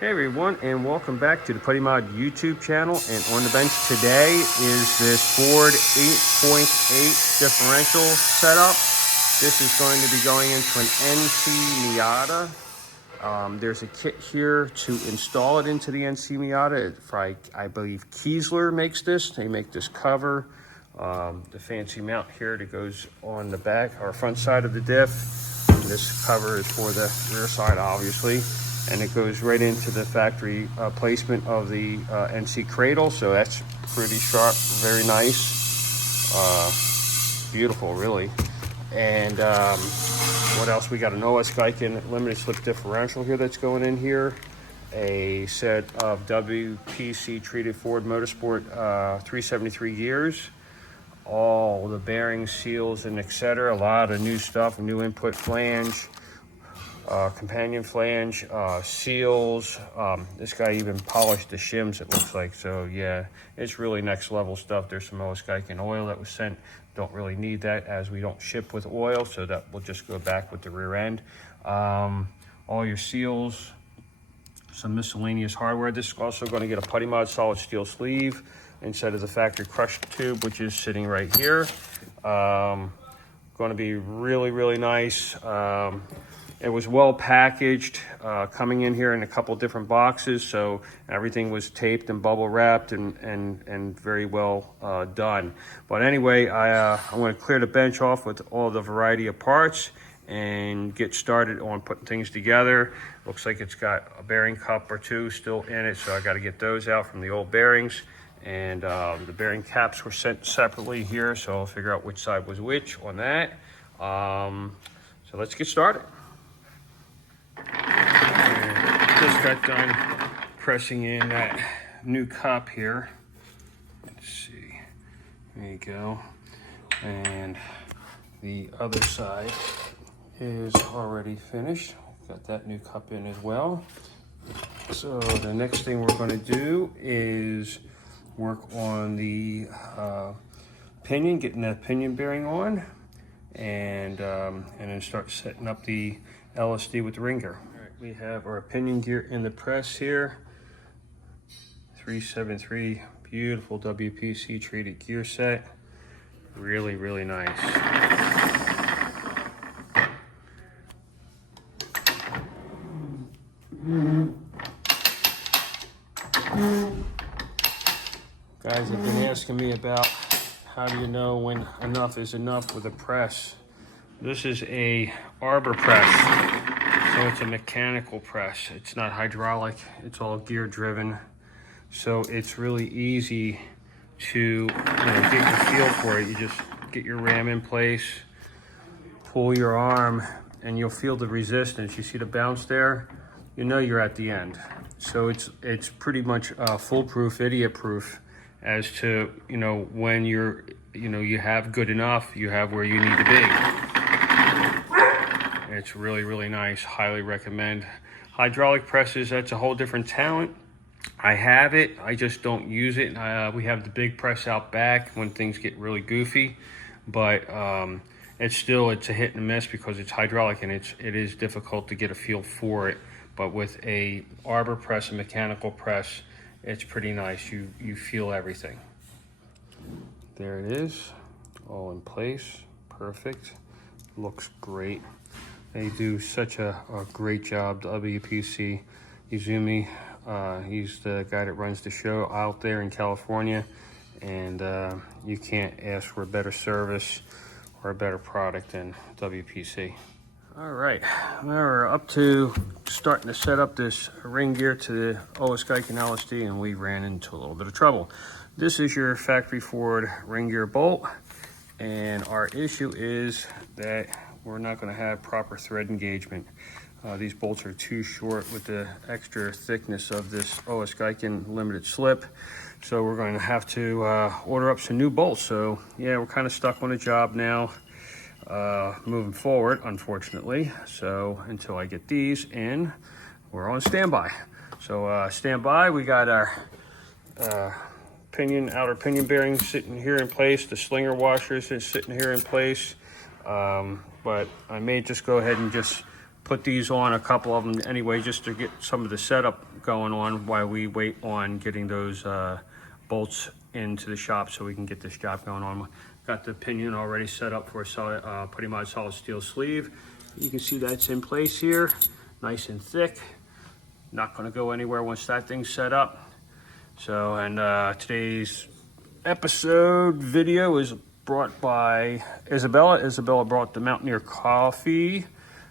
Hey everyone, and welcome back to the PuddyMod YouTube channel. And on the bench today is this Ford 8.8 differential setup. This is going to be going into an NC Miata. There's a kit here to install it into the NC Miata. I believe Keisier makes this. They make this cover, the fancy mount here that goes on the back or front side of the diff. This cover is for the rear side, obviously. And it goes right into the factory placement of the NC cradle, so that's pretty sharp, very nice, beautiful, really. And what else? We got an Osgiken limited slip differential here that's going in here, a set of WPC treated Ford Motorsport 373 gears, all the bearings, seals, and etc. A lot of new stuff, new input flange. Companion flange, seals. This guy even polished the shims, it looks like. So yeah, it's really next level stuff. There's some Osgiken oil that was sent. Don't really need that as we don't ship with oil, so that will just go back with the rear end. All your seals, some miscellaneous hardware. This is also going to get a PuddyMod solid steel sleeve instead of the factory crushed tube, which is sitting right here. Going to be really, really nice. It was well packaged, coming in here in a couple different boxes, so everything was taped and bubble wrapped and very well done. But anyway, I want to clear the bench off with all the variety of parts and get started on putting things together. Looks like it's got a bearing cup or two still in it, so I got to get those out from the old bearings. And the bearing caps were sent separately here, so I'll figure out which side was which on that. So let's get started. Just got done pressing in that new cup here. Let's see, there you go. And the other side is already finished. Got that new cup in as well. So the next thing we're going to do is work on the pinion, getting that pinion bearing on, and then start setting up the LSD with the ring gear. All right, we have our pinion gear in the press here. 373, beautiful WPC treated gear set. Really, really nice. Guys have been asking me about how do you know when enough is enough with a press. This is a arbor press, so it's a mechanical press. It's not hydraulic, it's all gear driven. So it's really easy to get your feel for it. You just get your ram in place, pull your arm, and you'll feel the resistance. You see the bounce there? You know you're at the end. So it's pretty much foolproof, idiot proof as to, when you're, you have good enough, you have where you need to be. It's really, really nice. Highly recommend. Hydraulic presses, that's a whole different talent. I have it, I just don't use it. We have the big press out back when things get really goofy, but it's a hit and miss because it's hydraulic and it is difficult to get a feel for it. But with a arbor press, a mechanical press, it's pretty nice. You feel everything. There it is, all in place, perfect. Looks great. They do such a great job. WPC, Izumi, he's the guy that runs the show out there in California, and you can't ask for a better service or a better product than WPC. All right, now we're up to starting to set up this ring gear to the Osgiken LSD, and we ran into a little bit of trouble. This is your factory Ford ring gear bolt, and our issue is that we're not going to have proper thread engagement. These bolts are too short with the extra thickness of this Osgiken limited slip. So we're going to have to order up some new bolts. So yeah, we're kind of stuck on a job now, moving forward, unfortunately. So until I get these in, we're on standby. So standby, we got our outer pinion bearing sitting here in place. The slinger washers is sitting here in place. But I may just go ahead and just put these on, a couple of them anyway, just to get some of the setup going on while we wait on getting those bolts into the shop so we can get this job going on. Got the pinion already set up for a solid, PuddyMod solid steel sleeve. You can see that's in place here, nice and thick. Not going to go anywhere once that thing's set up. So, and today's episode video is brought by Isabella. Isabella brought the Mountaineer coffee,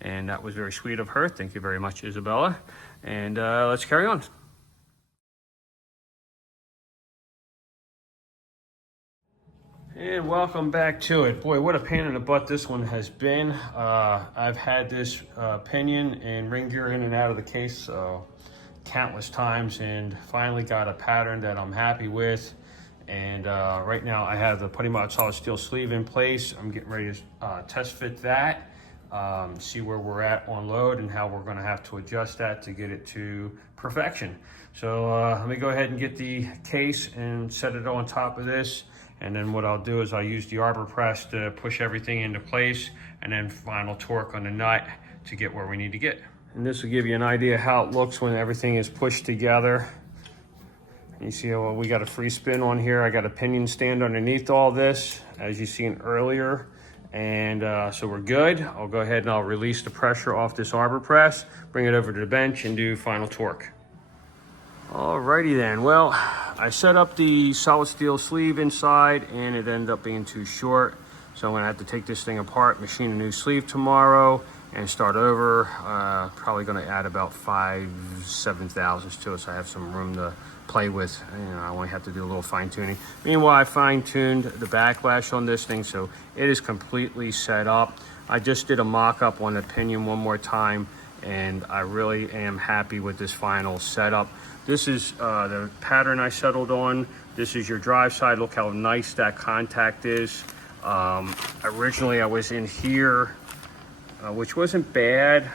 and that was very sweet of her. Thank you very much, Isabella. And let's carry on. And welcome back to it. Boy, what a pain in the butt this one has been. I've had this pinion and ring gear in and out of the case countless times, and finally got a pattern that I'm happy with. And right now I have the PuddyMod solid steel sleeve in place. I'm getting ready to test fit that, see where we're at on load and how we're gonna have to adjust that to get it to perfection. So let me go ahead and get the case and set it on top of this. And then what I'll do is I'll use the arbor press to push everything into place, and then final torque on the nut to get where we need to get. And this will give you an idea how it looks when everything is pushed together. You see how we got a free spin on here. I got a pinion stand underneath all this, as you seen earlier. And so we're good. I'll go ahead and I'll release the pressure off this arbor press, bring it over to the bench and do final torque. Alrighty then, well, I set up the solid steel sleeve inside and it ended up being too short. So I'm gonna have to take this thing apart, machine a new sleeve tomorrow and start over. Probably gonna add about 5-7 thousandths to it, so I have some room to play with. You know, I only have to do a little fine tuning. Meanwhile, I fine tuned the backlash on this thing, so it is completely set up. I just did a mock-up on the pinion one more time, and I really am happy with this final setup. This is the pattern I settled on. This is your drive side. Look how nice that contact is. Originally I was in here, which wasn't bad,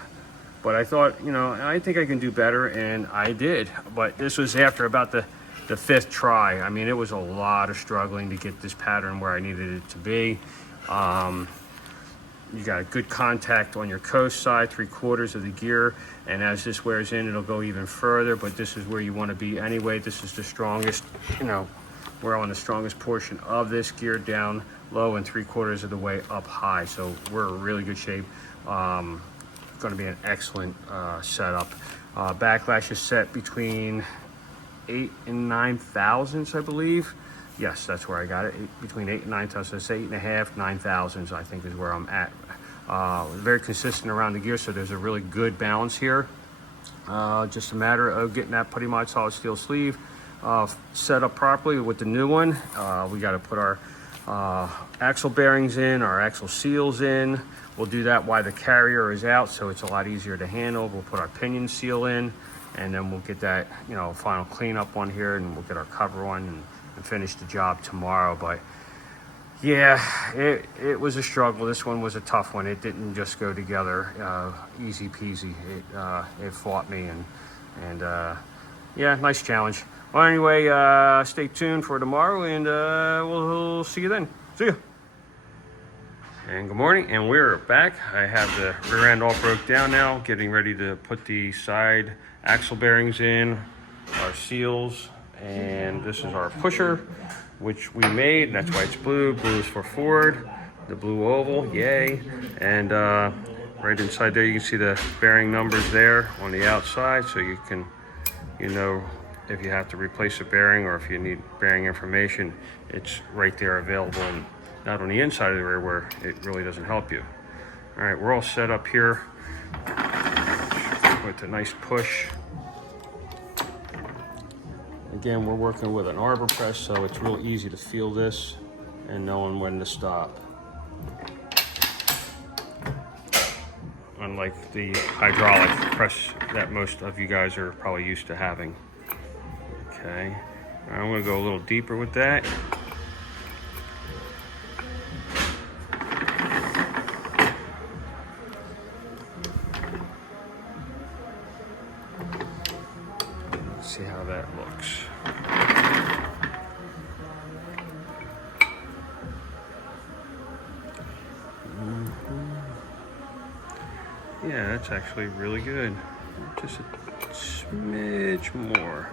but I thought, you know, I think I can do better, and I did. But this was after about the 5th try. I mean, it was a lot of struggling to get this pattern where I needed it to be. You got a good contact on your coast side, 3/4 of the gear, and as this wears in, it'll go even further, but this is where you want to be anyway. This is the strongest, you know, we're on the strongest portion of this gear, down low and 3/4 of the way up high, so we're in really good shape. Going to be an excellent setup. Backlash is set between 8 and 9 thousandths, I believe. Yes, that's where I got it, between 8 and 9 thousandths. So 8.5, 9 thousandths, I think is where I'm at. Very consistent around the gear, so there's a really good balance here. Just a matter of getting that PuddyMod solid steel sleeve set up properly with the new one. We got to put our axle bearings in, our axle seals in. We'll do that while the carrier is out, so it's a lot easier to handle. We'll put our pinion seal in, and then we'll get that, you know, final cleanup on here, and we'll get our cover on and finish the job tomorrow. But yeah, it was a struggle. This one was a tough one. It didn't just go together easy peasy. It fought me, and yeah, nice challenge. Well, anyway, stay tuned for tomorrow, and we'll see you then. See ya. And good morning, and we're back. I have the rear end all broke down now, getting ready to put the side axle bearings in, our seals, and this is our pusher, which we made. That's why it's blue. Blue is for Ford, the blue oval, yay. And right inside there, you can see the bearing numbers there on the outside, so you can, you know, if you have to replace a bearing or if you need bearing information, it's right there available, and not on the inside of the rear where it really doesn't help you. All right, we're all set up here with a nice push. Again, we're working with an arbor press, so it's real easy to feel this and knowing when to stop. Unlike the hydraulic press that most of you guys are probably used to having. Okay, I'm gonna go a little deeper with that. See how that looks. Yeah, that's actually really good. Just a smidge more.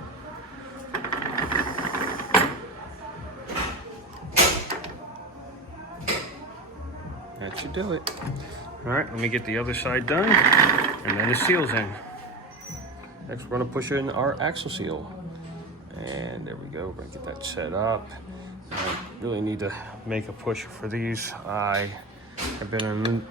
That should do it. All right, let me get the other side done, and then the seal's in. Next, we're gonna push in our axle seal. And there we go, we're gonna get that set up. I really need to make a push for these. I have been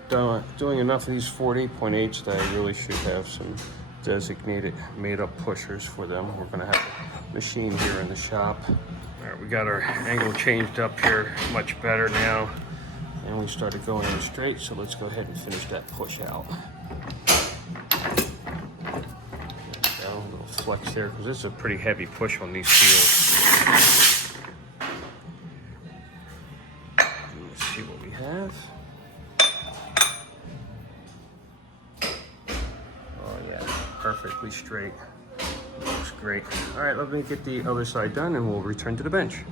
doing enough of these Ford 8.8s that I really should have some designated made-up pushers for them. We're gonna have a machine here in the shop. All right, we got our angle changed up here much better now. And we started going in straight, so let's go ahead and finish that push out. A little flex there, because this is a pretty heavy push on these seals. Let's see what we have. Oh yeah, perfectly straight. Looks great. All right, let me get the other side done and we'll return to the bench.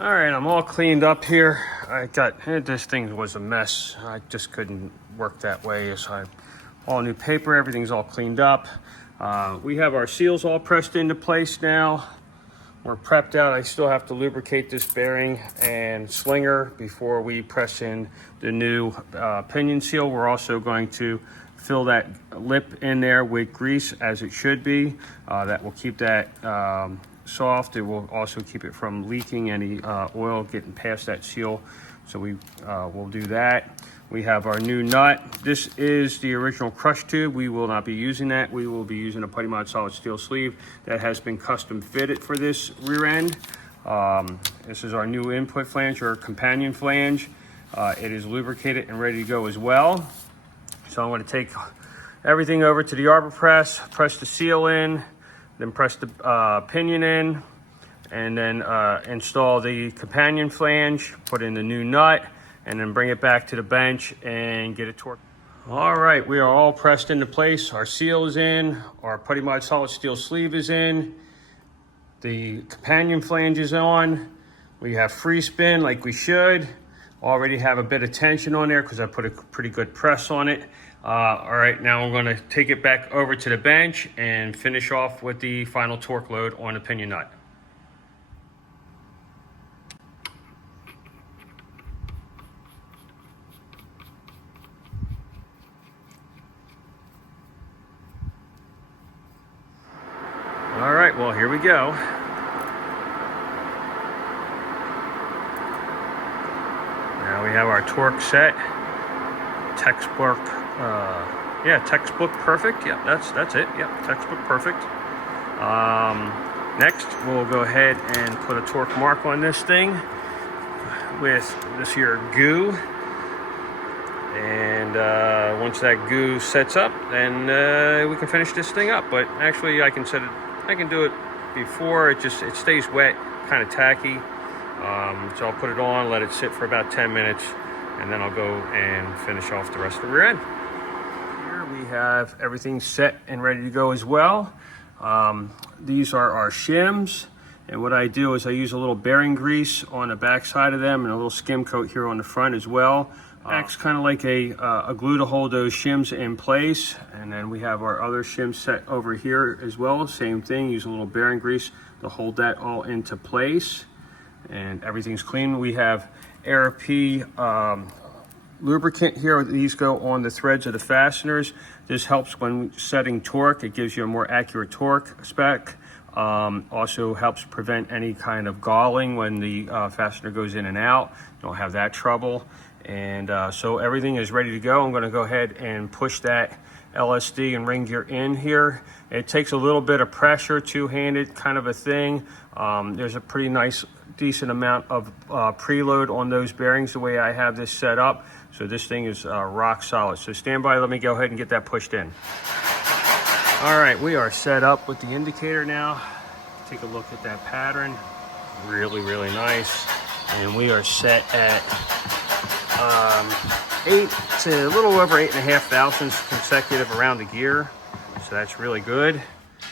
All right, I'm all cleaned up here. This thing was a mess. I just couldn't work that way. So all new paper, everything's all cleaned up. We have our seals all pressed into place now. We're prepped out. I still have to lubricate this bearing and slinger before we press in the new pinion seal. We're also going to fill that lip in there with grease as it should be. That will keep that soft. It will also keep it from leaking any oil getting past that seal. So we will do that. We have our new nut. This is the original crush tube. We will not be using that. We will be using a PuddyMod solid steel sleeve that has been custom fitted for this rear end. This is our new input flange or companion flange. It is lubricated and ready to go as well. So I'm going to take everything over to the arbor press the seal in, then press the pinion in, and then install the companion flange, put in the new nut, and then bring it back to the bench and get it torqued. All right, we are all pressed into place. Our seal is in, our PuddyMod solid steel sleeve is in, the companion flange is on, we have free spin like we should. Already have a bit of tension on there because I put a pretty good press on it. All right, now I'm gonna take it back over to the bench and finish off with the final torque load on the pinion nut. All right, well, here we go. Now we have our torque set. Textbook, textbook perfect. Yeah, that's it. Yeah, textbook perfect. Next, we'll go ahead and put a torque mark on this thing with this here goo. And once that goo sets up, then we can finish this thing up. But actually, I can do it before it stays wet, kind of tacky. So I'll put it on, let it sit for about 10 minutes, and then I'll go and finish off the rest of the rear end. Here we have everything set and ready to go as well. These are our shims, and what I do is I use a little bearing grease on the back side of them and a little skim coat here on the front as well. Acts kind of like a glue to hold those shims in place. And then we have our other shims set over here as well. Same thing, use a little bearing grease to hold that all into place. And everything's clean. We have AirP lubricant here. These go on the threads of the fasteners. This helps when setting torque. It gives you a more accurate torque spec. Also helps prevent any kind of galling when the fastener goes in and out. You don't have that trouble. And so everything is ready to go. I'm going to go ahead and push that LSD and ring gear in here. It takes a little bit of pressure, two-handed kind of a thing. There's a pretty nice decent amount of preload on those bearings the way I have this set up. So this thing is rock solid. So stand by, let me go ahead and get that pushed in. All right, we are set up with the indicator now. Take a look at that pattern. Really, really nice. And we are set at 8 to a little over 8.5 thousandths consecutive around the gear. So that's really good.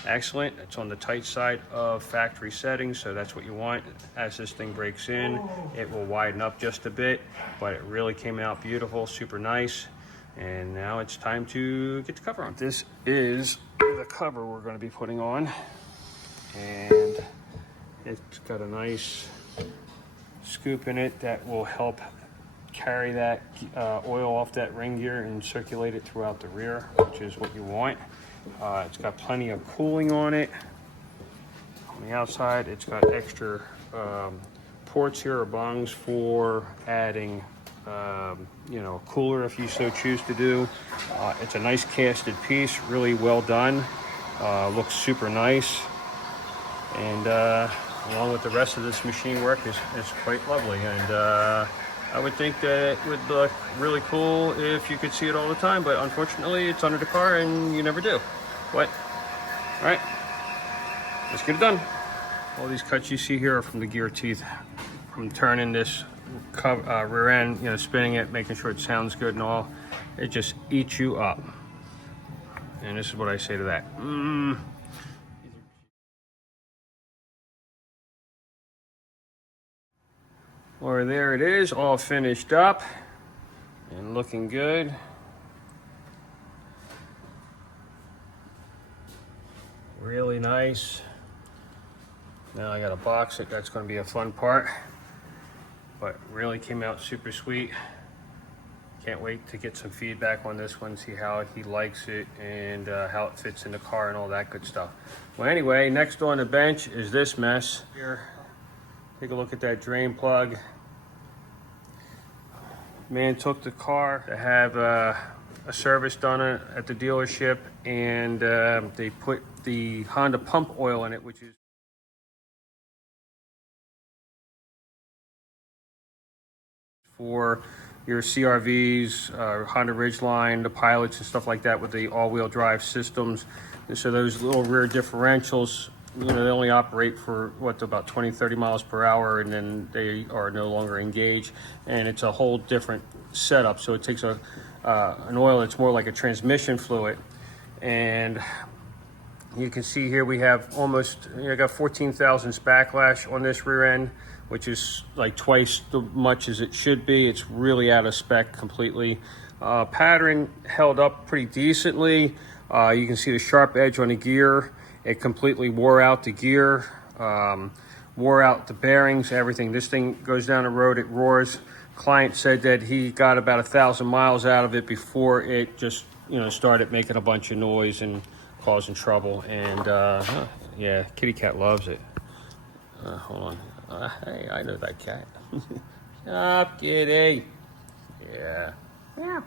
Excellent. It's on the tight side of factory settings, so that's what you want. As this thing breaks in, it will widen up just a bit, but it really came out beautiful, super nice. And now it's time to get the cover on. This is the cover we're going to be putting on, and it's got a nice scoop in it that will help carry that oil off that ring gear and circulate it throughout the rear, which is what you want. It's got plenty of cooling on it. On the outside, it's got extra ports here, or bungs, for adding you know, a cooler if you so choose to do. It's a nice casted piece, really well done. Looks super nice, and along with the rest of this machine work is quite lovely. And I would think that it would look really cool if you could see it all the time, but unfortunately it's under the car and you never do. But, all right, let's get it done. All these cuts you see here are from the gear teeth, from turning this rear end, you know, spinning it, making sure it sounds good and all. It just eats you up. And this is what I say to that. Or there it is, all finished up and looking good. Really nice. Now I gotta box it. That's gonna be a fun part, but really came out super sweet. Can't wait to get some feedback on this one, see how he likes it and how it fits in the car and all that good stuff. Well, anyway, next on the bench is this mess here. Take a look at that drain plug. Man took the car to have a service done at the dealership, and they put the Honda pump oil in it, which is for your CRVs, Honda Ridgeline, the Pilots and stuff like that with the all-wheel drive systems. And so those little rear differentials, you know, they only operate for what, about 20-30 miles per hour, and then they are no longer engaged, and it's a whole different setup. So it takes an oil that's more like a transmission fluid, and you can see here we have almost, you know, got 14 thousandths backlash on this rear end, which is like twice the much as it should be. It's really out of spec completely. Pattern held up pretty decently. You can see the sharp edge on the gear. It completely wore out the gear, wore out the bearings, everything. This thing goes down the road, it roars. Client said that he got about 1,000 miles out of it before it just, you know, started making a bunch of noise and causing trouble. And yeah, kitty cat loves it. Hold on. Hey, I know that cat. Stop, kitty. Yeah. Yeah.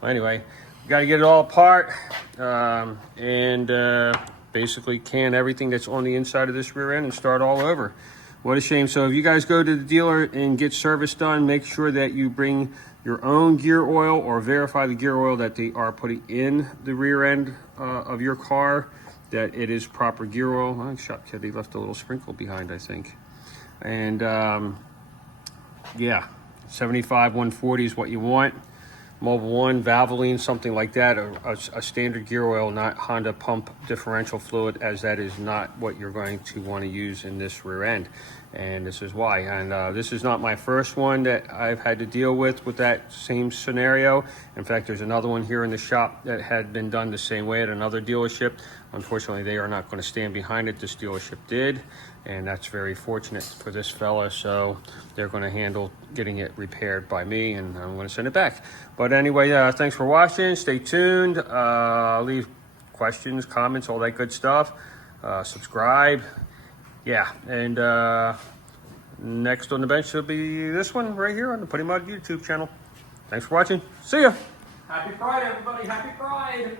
Well, anyway, got to get it all apart and basically can everything that's on the inside of this rear end and start all over. What a shame. So if you guys go to the dealer and get service done, make sure that you bring your own gear oil or verify the gear oil that they are putting in the rear end of your car, that it is proper gear oil. Oh, shot kitty left a little sprinkle behind, I think. And yeah, 75 140 is what you want. Mobil 1, Valvoline, something like that, a standard gear oil, not Honda pump differential fluid, as that is not what you're going to want to use in this rear end. And this is why. And this is not my first one that I've had to deal with that same scenario. In fact, there's another one here in the shop that had been done the same way at another dealership. Unfortunately, they are not going to stand behind it. This dealership did, and that's very fortunate for this fella. So they're going to handle getting it repaired by me, and I'm going to send it back. But anyway, thanks for watching. Stay tuned. Leave questions, comments, all that good stuff. Subscribe. Yeah, and next on the bench will be this one right here on the PuddyMod YouTube channel. Thanks for watching. See ya. Happy Pride, everybody. Happy Pride.